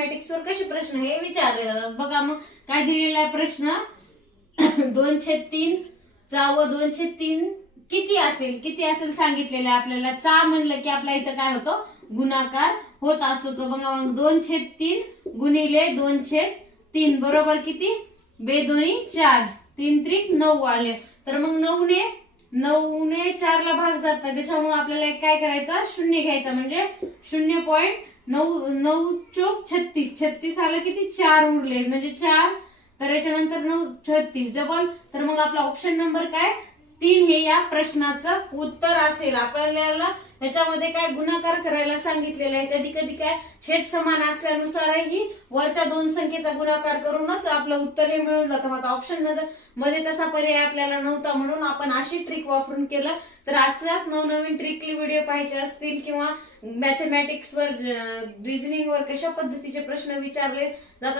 Mathematics वर कसे प्रश्न हे विचारले जातात बघा. मग काय दिलेला आहे प्रश्न 2/3 चा व 2/3 किती असेल सांगितलेलं आहे आपल्याला. चा म्हणलं की आपल्या इथं काय होतं गुणाकार होत असतो. तो बघा मग 2/3 गुणिले 2/3 बरोबर किती 2×4 3×3 9 आले. तर मग 9ने 4 ला भाग जात नाही, त्याच्यामुळे आपल्याला काय करायचं शून्य घ्यायचा म्हणजे 0.9 36 आलं किती 4 उरले म्हणजे 4. तर याच्यानंतर 9 36 डबल. तर मग आपला ऑप्शन नंबर काय 3 हे या प्रश्नाचं उत्तर असेल. आपल्याला याच्यामध्ये काय गुणाकार करायला सांगितलेलं आहे. कधी कधी काय छेद समान असल्यानुसारही वरच्या दोन संख्येचा गुणाकार करूनच आपलं उत्तर हे मिळून जातं. आता ऑप्शन मध्ये तसा पर्याय आपल्याला नव्हता म्हणून आपण अशी ट्रिक वापरून केलं. तर असल्याच नवनवीन ट्रिकली व्हिडिओ पाहायचे असतील किंवा मॅथमॅटिक्स वर रिझनिंग वर कशा पद्धतीचे प्रश्न विचारले जातात